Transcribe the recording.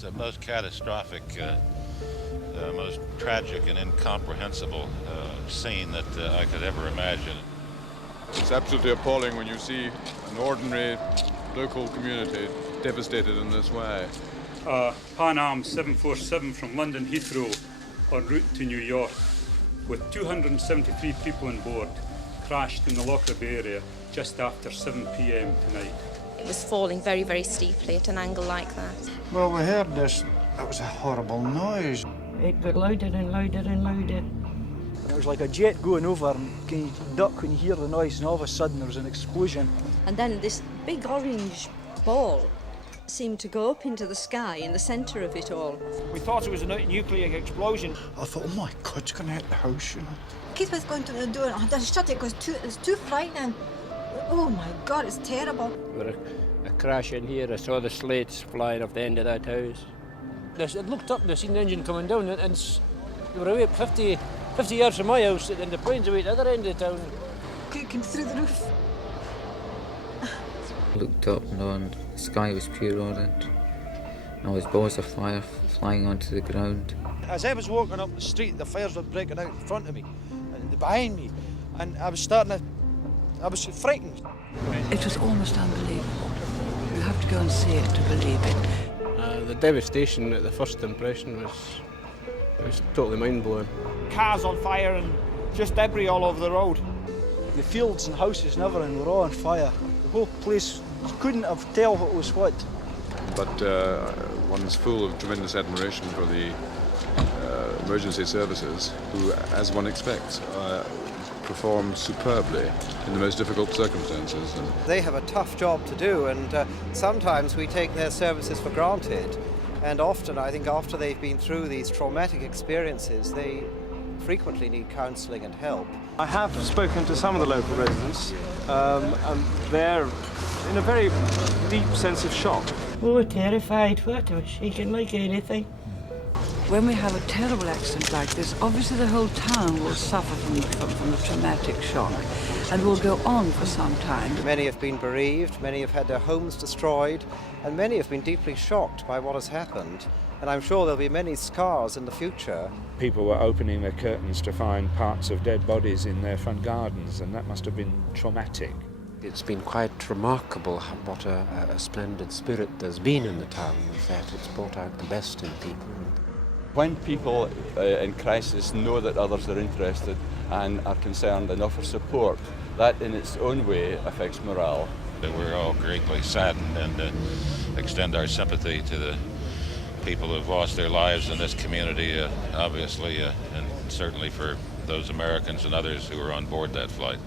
It's the most catastrophic, most tragic and incomprehensible scene that I could ever imagine. It's absolutely appalling when you see an ordinary local community devastated in this way. Pan Am 747 from London Heathrow en route to New York with 273 people on board crashed in the Lockerbie area just after 7 p.m. tonight. It was falling very, very steeply at an angle like that. Well, we heard this. It was a horrible noise. It got louder and louder and louder. It was like a jet going over, and you duck when you hear the noise, and all of a sudden there was an explosion. And then this big orange ball seemed to go up into the sky in the centre of it all. We thought it was a nuclear explosion. I thought, oh my God, it's going to hit the house, you know. Kids was going to the door, and I shut it because it's too frightening. Oh my God, it's terrible. There was a crash in here. I saw the slates flying off the end of that house. I looked up and I seen the engine coming down, and they were away 50 yards from my house, and the plane's away at the other end of the town. It came through the roof. Looked up and the sky was pure orange. And there was balls of fire flying onto the ground. As I was walking up the street, the fires were breaking out in front of me and behind me, and I was frightened. It was almost unbelievable. You have to go and see it to believe it. The devastation at the first impression was totally mind-blowing. Cars on fire and just debris all over the road. The fields and houses and everything were all on fire. The whole place, you couldn't have tell what was what. But one's full of tremendous admiration for the emergency services, who, as one expects, performed superbly in the most difficult circumstances. They have a tough job to do, and sometimes we take their services for granted. And often, I think, after they've been through these traumatic experiences, they frequently need counselling and help. I have spoken to some of the local residents, and they're in a very deep sense of shock. We were terrified. What? I was shaking like anything. When we have a terrible accident like this, obviously the whole town will suffer from the traumatic shock and will go on for some time. Many have been bereaved, many have had their homes destroyed, and many have been deeply shocked by what has happened. And I'm sure there'll be many scars in the future. People were opening their curtains to find parts of dead bodies in their front gardens, and that must have been traumatic. It's been quite remarkable what a splendid spirit there's been in the town. In fact, it's brought out the best in people. When people in crisis know that others are interested and are concerned and offer support, that in its own way affects morale. We're all greatly saddened and extend our sympathy to the people who have lost their lives in this community, obviously, and certainly for those Americans and others who were on board that flight.